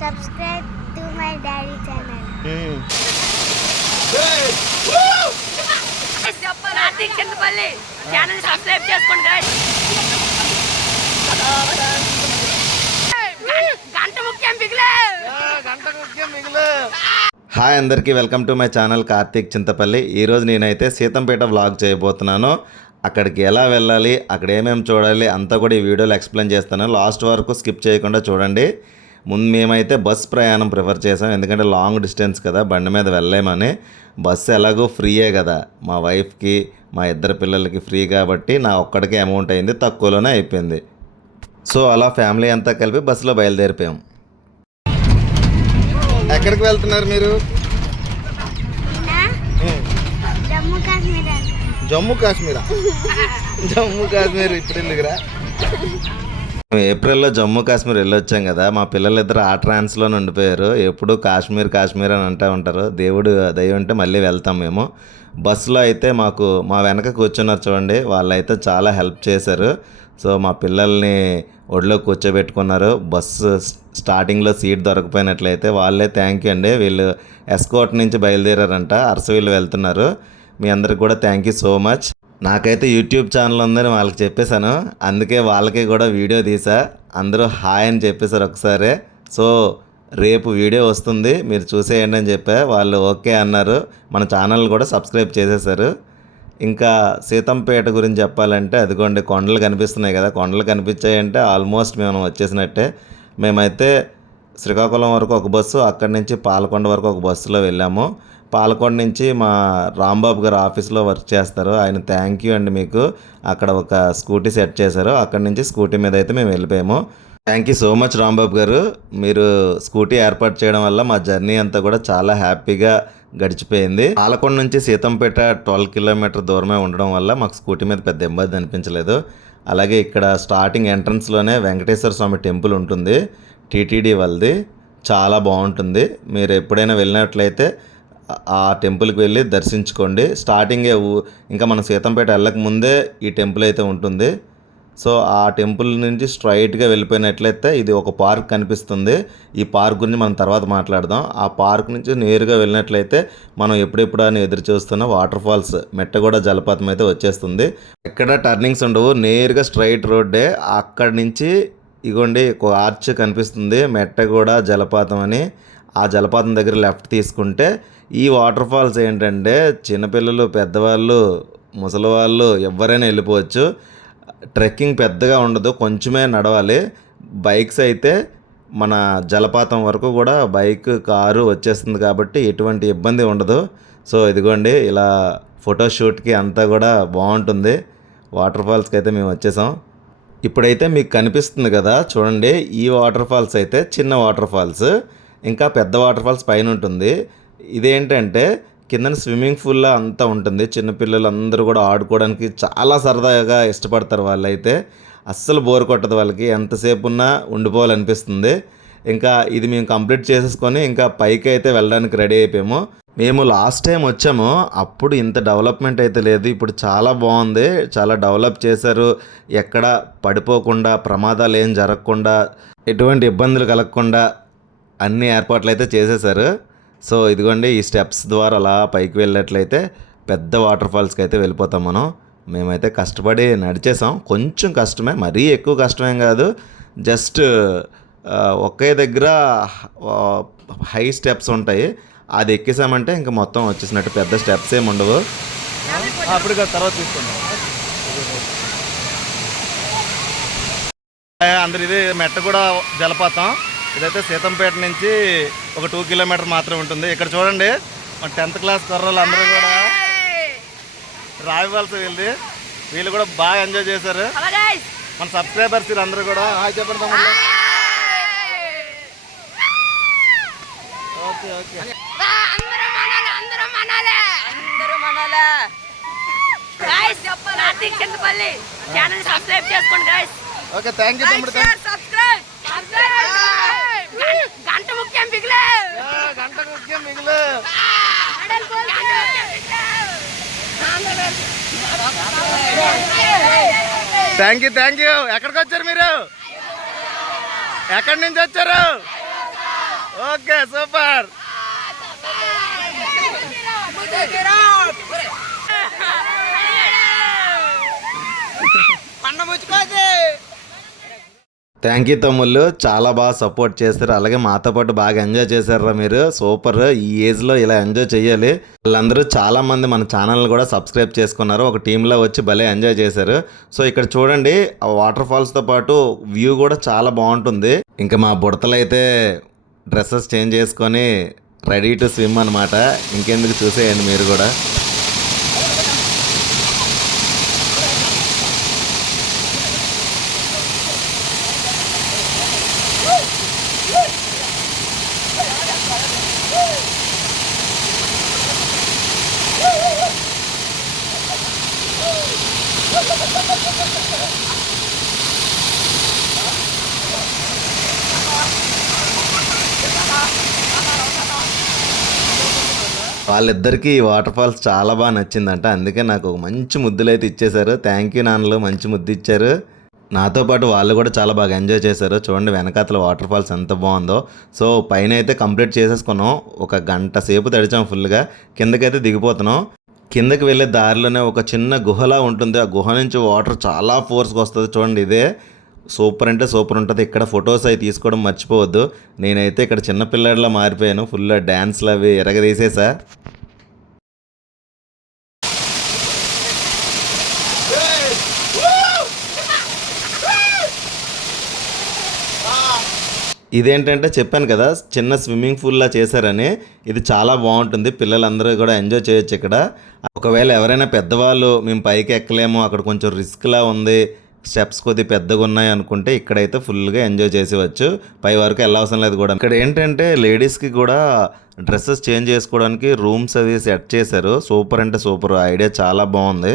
Subscribe to my daddy channel. Karthik Chintapalli channel subscribe చేసుకోండి guys. గంట ముఖ్యం మిగిలే. హాయ్ అందరికీ, welcome to my channel Karthik Chintapalli. ఈరోజు నేనైతే సీతంపేట వ్లాగ్ చేయబోతున్నాను. అక్కడికి ఎలా వెళ్ళాలి, అక్కడ ఏమేమి చూడాలి అంతా కూడా ఈ వీడియోలో ఎక్స్ప్లెయిన్ చేస్తాను. లాస్ట్ వరకు స్కిప్ చేయకుండా చూడండి. ముందు మేమైతే బస్ ప్రయాణం ప్రిఫర్ చేసాం, ఎందుకంటే లాంగ్ డిస్టెన్స్ కదా, బండి మీద వెళ్ళలేమని. బస్సు ఎలాగో ఫ్రీయే కదా, మా వైఫ్కి మా ఇద్దరు పిల్లలకి ఫ్రీ కాబట్టి నా ఒక్కడికే అమౌంట్ అయింది, తక్కువలోనే అయిపోయింది. సో అలా ఫ్యామిలీ అంతా కలిపి బస్సులో బయలుదేరిపోయాం. ఎక్కడికి వెళ్తున్నారు మీరు? జమ్మూ కాశ్మీరా? జమ్మూ కాశ్మీర్ ఇప్పుడు ఎందుకురా? ఏప్రిల్లో జమ్మూ కాశ్మీర్ వెళ్ళొచ్చాం కదా, మా పిల్లలిద్దరు ఆ ట్రాన్స్లో ఉండిపోయారు. ఎప్పుడు కాశ్మీర్ కాశ్మీర్ అని అంటూ ఉంటారు. దేవుడు దయ ఉంటే మళ్ళీ వెళ్తాం మేము. బస్సులో అయితే మాకు మా వెనక కూర్చున్నారు చూడండి, వాళ్ళైతే చాలా హెల్ప్ చేశారు. సో మా పిల్లల్ని ఒడిలో కూర్చోబెట్టుకున్నారు. బస్సు స్టార్టింగ్లో సీట్ దొరకపోయినట్లయితే వాళ్ళే థ్యాంక్ యూ అండి. వీళ్ళు ఎస్కోట్ నుంచి బయలుదేరారంట, అరసవీళ్ళు వెళ్తున్నారు. మీ అందరికి కూడా థ్యాంక్ యూ సో మచ్. నాకైతే యూట్యూబ్ ఛానల్ ఉందని వాళ్ళకి చెప్పేశాను, అందుకే వాళ్ళకి కూడా వీడియో తీసా. అందరూ హాయ్ అని చెప్పేశారు ఒకసారి. సో రేపు వీడియో వస్తుంది, మీరు చూసేయండి అని చెప్పా. వాళ్ళు ఓకే అన్నారు. మన ఛానల్ కూడా సబ్స్క్రైబ్ చేసేసారు. ఇంకా సీతంపేట గురించి చెప్పాలంటే అదిగోండి కొండలు కనిపిస్తున్నాయి కదా, కొండలు కనిపించాయంటే ఆల్మోస్ట్ మేము వచ్చేసినట్టే. మేమైతే శ్రీకాకుళం వరకు ఒక బస్సు, అక్కడి నుంచి పాలకొండ వరకు ఒక బస్సులో వెళ్ళాము. పాలకొండ నుంచి మా రాంబాబు గారు ఆఫీస్లో వర్క్ చేస్తారు, ఆయన థ్యాంక్ యూ అండి మీకు. అక్కడ ఒక స్కూటీ సెట్ చేశారు, అక్కడి నుంచి స్కూటీ మీద అయితే మేము వెళ్ళిపోయాము. Thank you so much Rambabu గారు, మీరు స్కూటీ ఏర్పాటు చేయడం వల్ల మా జర్నీ అంతా కూడా చాలా హ్యాపీగా గడిచిపోయింది. పాలకొండ నుంచి సీతంపేట 12 కిలోమీటర్ దూరమే ఉండడం వల్ల మాకు స్కూటీ మీద పెద్ద ఇబ్బంది అనిపించలేదు. అలాగే ఇక్కడ స్టార్టింగ్ ఎంట్రన్స్లోనే వెంకటేశ్వర స్వామి టెంపుల్ ఉంటుంది, టీటీడీ వాళ్ళది. చాలా బాగుంటుంది. మీరు ఎప్పుడైనా వెళ్ళినట్లయితే ఆ టెంపుల్కి వెళ్ళి దర్శించుకోండి. స్టార్టింగే ఇంకా మనం సీతంపేట వెళ్ళక ముందే ఈ టెంపుల్ అయితే ఉంటుంది. సో ఆ టెంపుల్ నుంచి స్ట్రైట్గా వెళ్ళిపోయినట్లయితే ఇది ఒక పార్క్ కనిపిస్తుంది. ఈ పార్క్ గురించి మనం తర్వాత మాట్లాడదాం. ఆ పార్క్ నుంచి నేరుగా వెళ్ళినట్లయితే మనం ఎప్పుడెప్పుడు అని ఎదురు చూస్తున్న వాటర్ ఫాల్స్ మెట్టగూడ జలపాతం అయితే వచ్చేస్తుంది. ఎక్కడ టర్నింగ్స్ ఉండవు, నేరుగా స్ట్రైట్ రోడ్డే. అక్కడి నుంచి ఇగోండి ఒక ఆర్చ్ కనిపిస్తుంది, మెట్టగూడ జలపాతం అని. ఆ జలపాతం దగ్గర లెఫ్ట్ తీసుకుంటే ఈ వాటర్ ఫాల్స్ ఏంటంటే చిన్నపిల్లలు, పెద్దవాళ్ళు, ముసలివాళ్ళు ఎవరైనా వెళ్ళిపోవచ్చు. ట్రెక్కింగ్ పెద్దగా ఉండదు, కొంచెమే నడవాలి. బైక్స్ అయితే మన జలపాతం వరకు కూడా బైక్, కారు వచ్చేస్తుంది కాబట్టి ఎటువంటి ఇబ్బంది ఉండదు. సో ఇదిగోండి ఇలా ఫోటోషూట్కి అంతా కూడా బాగుంటుంది. వాటర్ ఫాల్స్కి అయితే మేము వచ్చేసాం. ఇప్పుడైతే మీకు కనిపిస్తుంది కదా చూడండి, ఈ వాటర్ ఫాల్స్ అయితే చిన్న వాటర్ ఫాల్స్, ఇంకా పెద్ద వాటర్ ఫాల్స్ పైన ఉంటుంది. ఇదేంటంటే కింద స్విమ్మింగ్ పూల్లో అంతా ఉంటుంది. చిన్నపిల్లలు అందరూ కూడా ఆడుకోవడానికి చాలా సరదాగా ఇష్టపడతారు. వాళ్ళైతే అస్సలు బోర్ కొట్టదు, వాళ్ళకి ఎంతసేపు ఉన్నా ఉండిపోవాలనిపిస్తుంది. ఇంకా ఇది మేము కంప్లీట్ చేసేసుకొని ఇంకా పైకి అయితే వెళ్ళడానికి రెడీ అయిపోయాము. మేము లాస్ట్ టైం వచ్చాము, అప్పుడు ఇంత డెవలప్మెంట్ అయితే లేదు. ఇప్పుడు చాలా బాగుంది, చాలా డెవలప్ చేశారు. ఎక్కడ పడిపోకుండా, ప్రమాదాలు ఏం జరగకుండా, ఎటువంటి ఇబ్బందులు కలగకుండా అన్ని ఏర్పాట్లు అయితే చేసేసారు. సో ఇదిగోండి ఈ స్టెప్స్ ద్వారా అలా పైకి వెళ్ళినట్లయితే పెద్ద వాటర్ ఫాల్స్కి అయితే వెళ్ళిపోతాం మనం. మేమైతే కష్టపడి నడిచేసాం, కొంచెం కష్టమే, మరీ ఎక్కువ కష్టమేం కాదు. జస్ట్ ఒకే దగ్గర హై స్టెప్స్ ఉంటాయి, అది ఎక్కేసామంటే ఇంకా మొత్తం వచ్చేసినట్టు. పెద్ద స్టెప్స్ ఏమి ఉండవు. అప్పుడు తర్వాత తీసుకుందాం. అందరు ఇది మెట్టగూడ జలపాతం. ఇదైతే సీతంపేట నుంచి ఒక 2 కిలోమీటర్ మాత్రమే ఉంటుంది. ఇక్కడ చూడండి మన 10th క్లాస్ కుర్రలు అందరూ కూడా రావివలస వీళ్ళు కూడా బాగా ఎంజాయ్ చేశారు. మన సబ్స్క్రైబర్స్ అందరూ కూడా హాయ్ చెప్పండి తమ్ముళ్ళు. Okay okay okay thank you తమ్ముడు. గంట ముఖ్యం మిగిలే. గంట ముఖ్యం మిగిలే. థ్యాంక్ యూ ఎక్కడికి వచ్చారు మీరు? ఎక్కడి నుంచి వచ్చారు? Okay super. థ్యాంక్ యూ తమ్ముళ్ళు, చాలా బాగా సపోర్ట్ చేస్తారు. అలాగే మాతో పాటు బాగా ఎంజాయ్ చేశారా మీరు. సూపర్. ఈ ఏజ్లో ఇలా ఎంజాయ్ చేయాలి. వాళ్ళందరూ చాలామంది మన ఛానల్ కూడా సబ్స్క్రైబ్ చేసుకున్నారు. ఒక టీంలో వచ్చి భలే ఎంజాయ్ చేశారు. సో ఇక్కడ చూడండి, ఆ వాటర్ ఫాల్స్తో పాటు వ్యూ కూడా చాలా బాగుంటుంది. ఇంకా మా బుడతలు అయితే డ్రెస్సెస్ చేంజ్ చేసుకొని రెడీ టు స్విమ్ అనమాట. ఇంకెందుకు చూసేయండి మీరు కూడా. వాళ్ళిద్దరికీ ఈ వాటర్ ఫాల్స్ చాలా బాగా నచ్చిందంట. అందుకే నాకు ఒక మంచి ముద్దులు అయితే ఇచ్చేశారు. థ్యాంక్ యూ నాన్నలు, మంచి ముద్దు ఇచ్చారు. నాతో పాటు వాళ్ళు కూడా చాలా బాగా ఎంజాయ్ చేశారు. చూడండి వెనకాతల వాటర్ ఫాల్స్ ఎంత బాగుందో. సో పైన అయితే కంప్లీట్ చేసేసుకున్నాం. ఒక గంట సేపు తడిచాం ఫుల్గా. కిందకైతే దిగిపోతున్నాం. కిందకి వెళ్ళే దారిలోనే ఒక చిన్న గుహలా ఉంటుంది. ఆ గుహ నుంచి వాటర్ చాలా ఫోర్స్గా వస్తుంది. చూడండి, ఇదే సూపర్ అంటే సూపర్ ఉంటుంది. ఇక్కడ ఫొటోస్ అవి తీసుకోవడం మర్చిపోవద్దు. నేనైతే ఇక్కడ చిన్నపిల్లడిలా మారిపోయాను. ఫుల్ డ్యాన్స్లు అవి ఎరగదీసేసా. ఇదేంటంటే చెప్పాను కదా, చిన్న స్విమ్మింగ్ పూల్లా చేశారని. ఇది చాలా బాగుంటుంది. పిల్లలందరూ కూడా ఎంజాయ్ చేయొచ్చు ఇక్కడ. ఒకవేళ ఎవరైనా పెద్దవాళ్ళు మేము పైకి ఎక్కలేము, అక్కడ కొంచెం రిస్క్లా ఉంది, స్టెప్స్ కొద్ది పెద్దగా ఉన్నాయి అనుకుంటే ఇక్కడైతే ఫుల్గా ఎంజాయ్ చేసేవచ్చు. పై వరకు వెళ్ళవసరం లేదు కూడా. ఇక్కడ ఏంటంటే లేడీస్కి కూడా డ్రెస్సెస్ చేంజ్ చేసుకోవడానికి రూమ్స్ అవి సెట్ చేశారు. సూపర్ అంటే సూపర్. ఐడియా చాలా బాగుంది.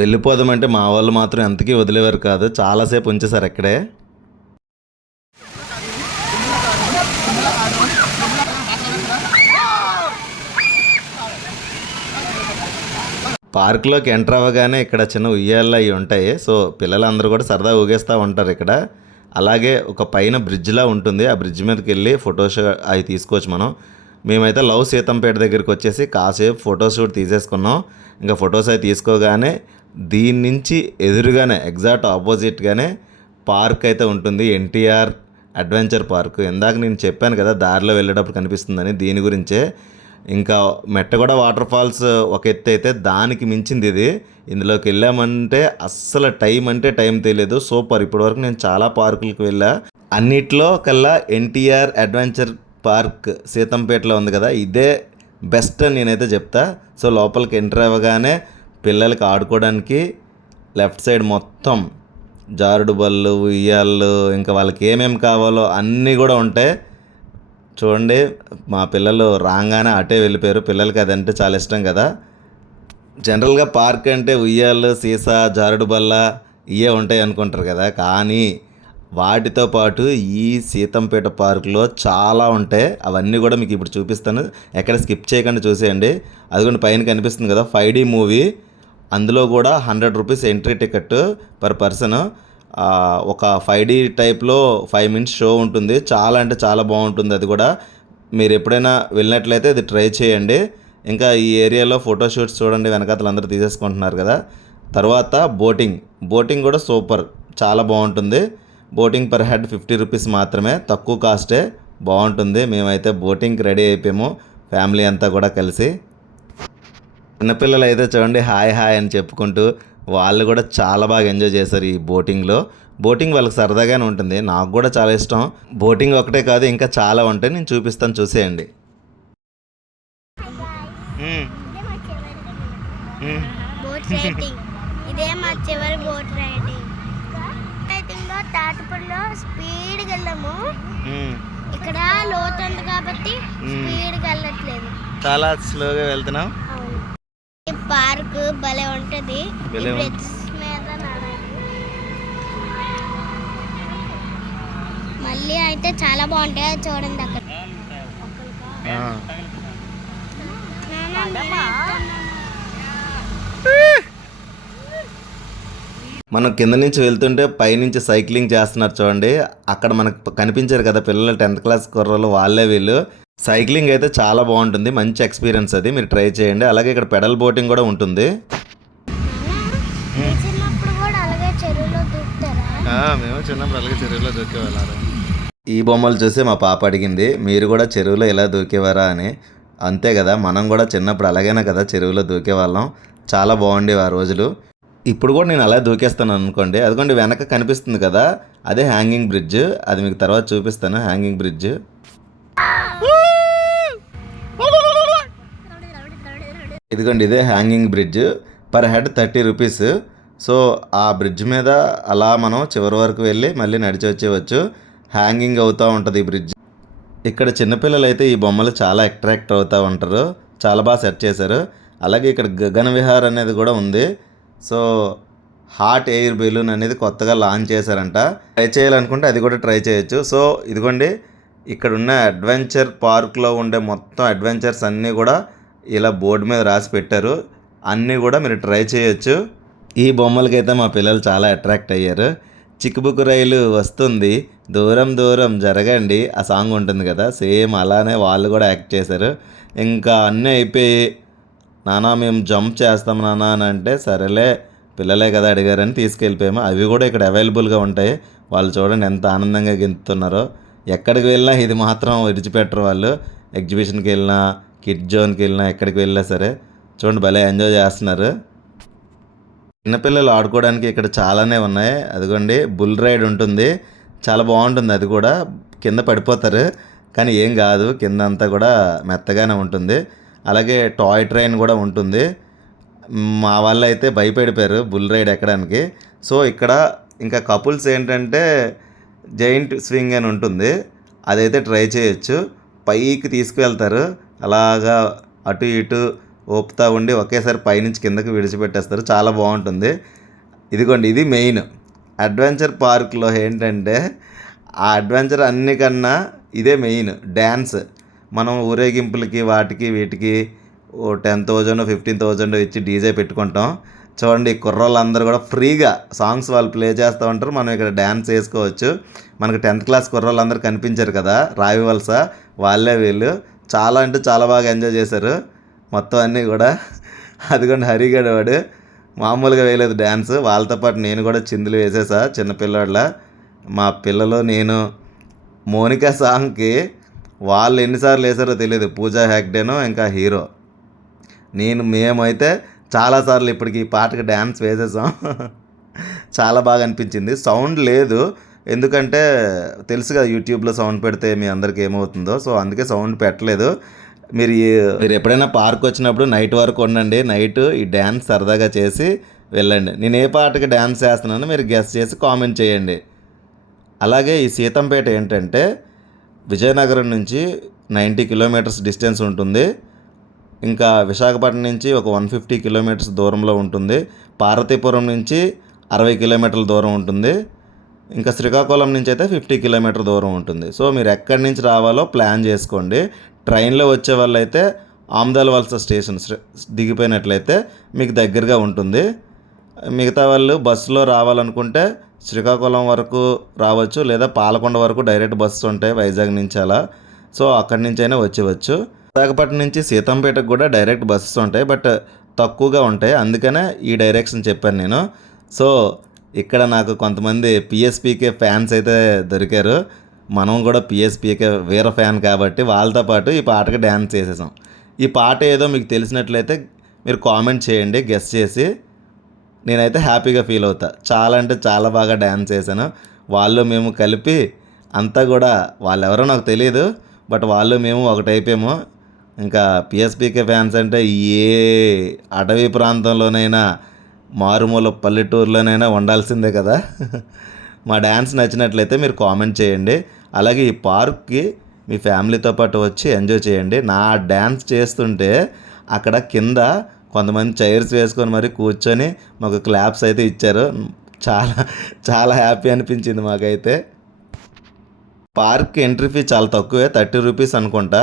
వెళ్ళిపోదామంటే మా వాళ్ళు మాత్రం ఎంతకీ వదిలేవారు కాదు. చాలాసేపు ఉంచేశారు ఇక్కడే. పార్క్లోకి ఎంటర్ అవ్వగానే ఇక్కడ చిన్న ఉయ్యాళ్ళు అవి ఉంటాయి. సో పిల్లలందరూ కూడా సరదా ఊగేస్తూ ఉంటారు ఇక్కడ. అలాగే ఒక పైన బ్రిడ్జ్లా ఉంటుంది. ఆ బ్రిడ్జ్ మీదకి వెళ్ళి ఫొటోస్ అవి తీసుకోవచ్చు మనం. మేమైతే లవ్ సీతంపేట దగ్గరికి వచ్చేసి కాసేపు ఫోటోషూట్ తీసేసుకున్నాం. ఇంకా ఫొటోస్ అవి తీసుకోగానే దీని నుంచి ఎదురుగానే ఎగ్జాక్ట్ ఆపోజిట్గానే పార్క్ అయితే ఉంటుంది. NTR adventure park. ఇందాక నేను చెప్పాను కదా దారిలో వెళ్ళేటప్పుడు కనిపిస్తుందని, దీని గురించే. ఇంకా మెట్టగూడ వాటర్ ఫాల్స్ ఒక ఎత్తు అయితే దానికి మించింది ఇది. ఇందులోకి వెళ్ళామంటే అస్సలు టైం అంటే టైం తెలియదు. సూపర్. ఇప్పటివరకు నేను చాలా పార్కులకు వెళ్ళా. అన్నిట్లో కల్లా ఎన్టీఆర్ అడ్వెంచర్ పార్క్ సీతంపేటలో ఉంది కదా, ఇదే బెస్ట్ అని నేనైతే చెప్తా. సో లోపలికి ఎంటర్ అవ్వగానే పిల్లలకి ఆడుకోవడానికి లెఫ్ట్ సైడ్ మొత్తం జారుడు బళ్ళు, ఉయ్యాళ్ళు, ఇంకా వాళ్ళకి ఏమేమి కావాలో అన్నీ కూడా ఉంటాయి. చూడండి, మా పిల్లలు రాగానే అటే వెళ్ళిపోయారు. పిల్లలకి అదంటే చాలా ఇష్టం కదా. జనరల్గా పార్క్ అంటే ఉయ్యాళ్ళు, సీసా, జారుడు బల్ల ఇవే ఉంటాయి అనుకుంటారు కదా. కానీ వాటితో పాటు ఈ సీతంపేట పార్కులో చాలా ఉంటాయి. అవన్నీ కూడా మీకు ఇప్పుడు చూపిస్తాను. ఎక్కడ స్కిప్ చేయకుండా చూసేయండి. అదిగోండి పైన కనిపిస్తుంది కదా 5D మూవీ. అందులో కూడా 100 rupees entry ticket per person. ఒక 5D టైప్లో 5 minutes షో ఉంటుంది. చాలా అంటే చాలా బాగుంటుంది. అది కూడా మీరు ఎప్పుడైనా వెళ్ళినట్లయితే అది ట్రై చేయండి. ఇంకా ఈ ఏరియాలో ఫోటోషూట్స్ చూడండి, వెనకాతలు అందరూ తీసేసుకుంటున్నారు కదా. తర్వాత బోటింగ్ కూడా సూపర్, చాలా బాగుంటుంది. బోటింగ్ పర్ హెడ్ 50 రూపీస్ మాత్రమే, తక్కువ కాస్టే, బాగుంటుంది. మేమైతే బోటింగ్కి రెడీ అయిపోయాము ఫ్యామిలీ అంతా కూడా కలిసి. చిన్నపిల్లలు అయితే చూడండి హాయ్ హాయ్ అని చెప్పుకుంటూ వాళ్ళు కూడా చాలా బాగా ఎంజాయ్ చేశారు ఈ బోటింగ్లో. బోటింగ్ వాళ్ళకి సరదాగానే ఉంటుంది. నాకు కూడా చాలా ఇష్టం. బోటింగ్ ఒకటే కాదు, ఇంకా చాలా ఉంటాయి. నేను చూపిస్తాను, చూసేయండి. బోట్ రైడింగ్ ఇదే మా చివరి బోట్ రైడింగ్. రైడింగ్లో తాటిపూడిలో స్పీడ్గా వెళ్ళాము. ఇక్కడ లోతు ఉంది కాబట్టి స్పీడ్గా వెళ్ళట్లేదు, చాలా స్లోగా వెళ్తున్నాం. అవును. ఈ పార్క్ భలే ఉంటుంది. బ్రిడ్జ్ మీద మళ్ళీ అయితే చాలా బాగుంటాయి చూడండి అక్కడ. మనం కింద నుంచి వెళ్తుంటే పైనుంచి సైక్లింగ్ చేస్తున్నారు చూడండి. అక్కడ మనకు కనిపించారు కదా పిల్లలు 10th క్లాస్ కుర్రోళ్ళు, వాళ్ళే వీళ్ళు. సైక్లింగ్ అయితే చాలా బాగుంటుంది, మంచి ఎక్స్పీరియన్స్ అది, మీరు ట్రై చేయండి. అలాగే ఇక్కడ పెడల్ బోటింగ్ కూడా ఉంటుంది. చిన్నప్పుడు కూడా అలాగే చెరువులో దూకుతారా? మేము చిన్నప్పుడు అలాగే చెరువులో దూకేవాళ్ళం. ఈ బొమ్మలు చూసి మా పాప అడిగింది, మీరు కూడా చెరువులో ఇలా దూకేవారా అని. అంతే కదా, మనం కూడా చిన్నప్పుడు అలాగైనా కదా చెరువులో దూకేవాళ్ళం. చాలా బాగుండేవి ఆ రోజులు. ఇప్పుడు కూడా నేను అలా దూకేస్తాను అనుకోండి. అదిగోండి వెనక కనిపిస్తుంది కదా, అదే హ్యాంగింగ్ బ్రిడ్జ్. అది మీకు తర్వాత చూపిస్తాను. హ్యాంగింగ్ బ్రిడ్జ్ ఇదిగోండి, ఇదే hanging bridge. Per head 30 rupees. So ఆ బ్రిడ్జ్ మీద అలా మనం చివరి వరకు వెళ్ళి మళ్ళీ నడిచి వచ్చేవచ్చు. హ్యాంగింగ్ అవుతూ ఉంటుంది ఈ బ్రిడ్జ్. ఇక్కడ చిన్నపిల్లలు అయితే ఈ బొమ్మలు చాలా అట్రాక్ట్ అవుతూ ఉంటారు. చాలా బాగా సెట్ చేశారు. అలాగే ఇక్కడ గగన విహార్ అనేది కూడా ఉంది. సో హాట్ ఎయిర్ బెలూన్ అనేది కొత్తగా లాంచ్ చేశారంట. ట్రై చేయాలనుకుంటే అది కూడా ట్రై చేయొచ్చు. సో ఇదిగోండి, ఇక్కడ ఉన్న అడ్వెంచర్ పార్క్లో ఉండే మొత్తం అడ్వెంచర్స్ అన్నీ కూడా ఇలా బోర్డు మీద రాసి పెట్టారు. అన్నీ కూడా మీరు ట్రై చేయొచ్చు. ఈ బొమ్మలకైతే మా పిల్లలు చాలా అట్రాక్ట్ అయ్యారు. చిక్కుబుక్కు రైలు వస్తుంది, దూరం దూరం జరగండి, ఆ సాంగ్ ఉంటుంది కదా, సేమ్ అలానే వాళ్ళు కూడా యాక్ట్ చేశారు. ఇంకా అన్నీ అయిపోయి, నానా మేము జంప్ చేస్తాం నాన్న అని అంటే, సరేలే పిల్లలే కదా అడిగారని తీసుకెళ్ళిపోయాము. అవి కూడా ఇక్కడ అవైలబుల్గా ఉంటాయి. వాళ్ళు చూడండి ఎంత ఆనందంగా గెంతుతున్నారో. ఎక్కడికి వెళ్ళినా ఇది మాత్రం విడిచిపెట్టరు వాళ్ళు. ఎగ్జిబిషన్కి వెళ్ళినా, కిడ్ జోన్కి వెళ్ళినా, ఎక్కడికి వెళ్ళినా సరే చూడండి భలే ఎంజాయ్ చేస్తున్నారు. చిన్నపిల్లలు ఆడుకోవడానికి ఇక్కడ చాలానే ఉన్నాయి. అదిగోండి బుల్ రైడ్ ఉంటుంది, చాలా బాగుంటుంది. అది కూడా కింద పడిపోతారు కానీ ఏం కాదు, కింద అంతా కూడా మెత్తగానే ఉంటుంది. అలాగే టాయ్ ట్రైన్ కూడా ఉంటుంది. మా వాళ్ళు అయితే భయపడిపోయారు బుల్ రైడ్ ఎక్కడానికి. సో ఇక్కడ ఇంకా కపుల్స్ ఏంటంటే జైంట్ స్వింగ్ అని ఉంటుంది, అదైతే ట్రై చేయొచ్చు. పైకి తీసుకువెళ్తారు, అలాగా అటు ఇటు ఊపుతూ ఉండి ఒకేసారి పైనుంచి కిందకి విడిచిపెట్టేస్తారు. చాలా బాగుంటుంది. ఇదిగోండి, ఇది మెయిన్ అడ్వెంచర్ పార్క్లో ఏంటంటే, ఆ అడ్వెంచర్ అన్నికన్నా ఇదే మెయిన్ డ్యాన్స్. మనం ఊరేగింపులకి వాటికి వీటికి 10,000 15,000 ఇచ్చి డీజే పెట్టుకుంటాం. చూడండి కుర్రోళ్ళందరూ కూడా ఫ్రీగా సాంగ్స్ వాళ్ళు ప్లే చేస్తూ ఉంటారు, మనం ఇక్కడ డ్యాన్స్ వేసుకోవచ్చు. మనకు 10th క్లాస్ కుర్రోళ్ళందరూ కనిపించారు కదా, రావి వలస, వాళ్ళే వీళ్ళు. చాలా అంటే చాలా బాగా ఎంజాయ్ చేశారు మొత్తం అన్నీ కూడా. అదిగోండి హరిగడ వాడు మామూలుగా వేయలేదు డ్యాన్స్. వాళ్ళతో పాటు నేను కూడా చిందులు వేసేసా చిన్నపిల్లాడిల. మా పిల్లలు నేను మోనికా సాంగ్కి వాళ్ళు ఎన్నిసార్లు వేసారో తెలియదు. పూజా హెగ్డేనో ఇంకా హీరో మేమైతే చాలాసార్లు ఇప్పటికి ఈ పాటకి డ్యాన్స్ వేసేసాం. చాలా బాగా అనిపించింది. సౌండ్ లేదు, ఎందుకంటే తెలుసు కదా యూట్యూబ్లో సౌండ్ పెడితే మీ అందరికీ ఏమవుతుందో. సో అందుకే సౌండ్ పెట్టలేదు. మీరు ఎప్పుడైనా పార్క్ వచ్చినప్పుడు నైట్ వరకు ఉండండి. నైట్ ఈ డ్యాన్స్ సరదాగా చేసి వెళ్ళండి. నేను ఏ పాటకి డ్యాన్స్ చేస్తున్నానో మీరు గెస్ చేసి కామెంట్ చేయండి. అలాగే ఈ సీతంపేట ఏంటంటే విజయనగరం నుంచి 90 కిలోమీటర్స్ డిస్టెన్స్ ఉంటుంది. ఇంకా విశాఖపట్నం నుంచి ఒక 150 కిలోమీటర్స్ దూరంలో ఉంటుంది. పార్వతీపురం నుంచి 60 కిలోమీటర్ల దూరం ఉంటుంది. ఇంకా శ్రీకాకుళం నుంచి అయితే 50 కిలోమీటర్ దూరం ఉంటుంది. సో మీరు ఎక్కడి నుంచి రావాలో ప్లాన్ చేసుకోండి. ట్రైన్లో వచ్చే వాళ్ళైతే ఆమ్దాల వలస స్టేషన్ దిగిపోయినట్లయితే మీకు దగ్గరగా ఉంటుంది. మిగతా వాళ్ళు బస్సులో రావాలనుకుంటే శ్రీకాకుళం వరకు రావచ్చు, లేదా పాలకొండ వరకు డైరెక్ట్ బస్సు ఉంటాయి వైజాగ్ నుంచి అలా. సో అక్కడి నుంచి అయినా వచ్చేవచ్చు. విశాఖపట్నం నుంచి సీతంపేటకు కూడా డైరెక్ట్ బస్సెస్ ఉంటాయి, బట్ తక్కువగా ఉంటాయి. అందుకనే ఈ డైరెక్షన్ చెప్పాను నేను. సో ఇక్కడ నాకు కొంతమంది పిఎస్పీకే ఫ్యాన్స్ అయితే దొరికారు. మనం కూడా పిఎస్పీకే వీర ఫ్యాన్ కాబట్టి వాళ్ళతో పాటు ఈ పాటకి డ్యాన్స్ చేసేసాం. ఈ పాట ఏదో మీకు తెలిసినట్లయితే మీరు కామెంట్ చేయండి గెస్ చేసి. నేనైతే హ్యాపీగా ఫీల్ అవుతా. చాలా అంటే చాలా బాగా డ్యాన్స్ చేశాను. వాళ్ళు మేము కలిపి అంతా కూడా, వాళ్ళెవరో నాకు తెలియదు, బట్ వాళ్ళు మేము ఒకటైపోయాము. ఇంకా పిఎస్పీకే ఫ్యాన్స్ అంటే ఏ అటవీ ప్రాంతంలోనైనా మారుమూల పల్లెటూరులోనైనా ఉండాల్సిందే కదా. మా డ్యాన్స్ నచ్చినట్లయితే మీరు కామెంట్ చేయండి. అలాగే ఈ పార్క్కి మీ ఫ్యామిలీతో పాటు వచ్చి ఎంజాయ్ చేయండి. నా డ్యాన్స్ చేస్తుంటే అక్కడ కింద కొంతమంది చైర్స్ వేసుకొని మరి కూర్చొని మాకు క్లాప్స్ అయితే ఇచ్చారు. చాలా చాలా హ్యాపీ అనిపించింది మాకైతే. పార్క్ ఎంట్రీ ఫీ చాలా తక్కువే, 30 రూపీస్ అనుకుంటా.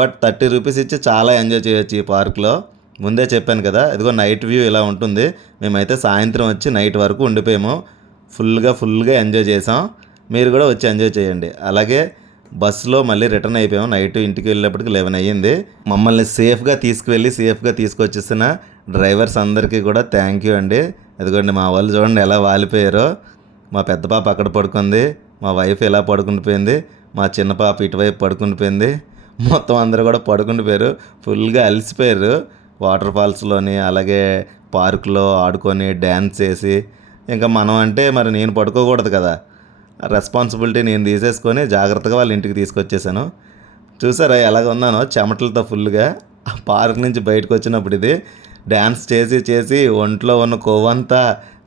బట్ 30 రూపీస్ ఇచ్చి చాలా ఎంజాయ్ చేయొచ్చు ఈ పార్క్లో. ముందే చెప్పాను కదా, ఇదిగో నైట్ వ్యూ ఇలా ఉంటుంది. మేమైతే సాయంత్రం వచ్చి నైట్ వరకు ఉండిపోయాము. ఫుల్గా ఎంజాయ్ చేసాం. మీరు కూడా వచ్చి ఎంజాయ్ చేయండి. అలాగే బస్సులో మళ్ళీ రిటర్న్ అయిపోయాము. నైట్ ఇంటికి వెళ్ళేప్పటికి 11 అయ్యింది. మమ్మల్ని సేఫ్గా తీసుకువెళ్ళి సేఫ్గా తీసుకొచ్చేసిన డ్రైవర్స్ అందరికీ కూడా థ్యాంక్ యూ అండి. ఇదిగోండి మా వాళ్ళు చూడండి ఎలా వాలిపోయారో. మా పెద్ద పాప అక్కడ పడుకుంది, మా వైఫ్ ఇలా పడుకుండిపోయింది, మా చిన్న పాప ఇటువైపు పడుకుండిపోయింది. మొత్తం అందరూ కూడా పడుకుండిపోయారు. ఫుల్గా అలసిపోయారు వాటర్ ఫాల్స్లోని, అలాగే పార్కులో ఆడుకొని డ్యాన్స్ చేసి. ఇంకా మనం అంటే మరి నేను పడుకోకూడదు కదా, రెస్పాన్సిబిలిటీ నేను తీసేసుకొని జాగ్రత్తగా వాళ్ళ ఇంటికి తీసుకొచ్చేసాను. చూసారా ఎలాగ ఉన్నానో చెమటలతో ఫుల్గా. పార్క్ నుంచి బయటకు వచ్చినప్పుడు ఇది డ్యాన్స్ చేసి ఒంట్లో ఉన్న కొవ్వంతా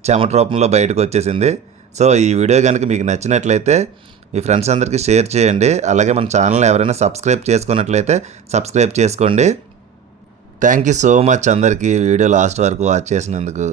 చెమట రూపంలో బయటకు వచ్చేసింది. సో ఈ వీడియో కనుక మీకు నచ్చినట్లయితే మీ ఫ్రెండ్స్ అందరికీ షేర్ చేయండి. అలాగే మన ఛానల్ ఎవరైనా సబ్స్క్రైబ్ చేసుకున్నట్లయితే సబ్స్క్రైబ్ చేసుకోండి. థ్యాంక్ యూ సో మచ్ అందరికీ వీడియో లాస్ట్ వరకు వాచ్ చేసినందుకు.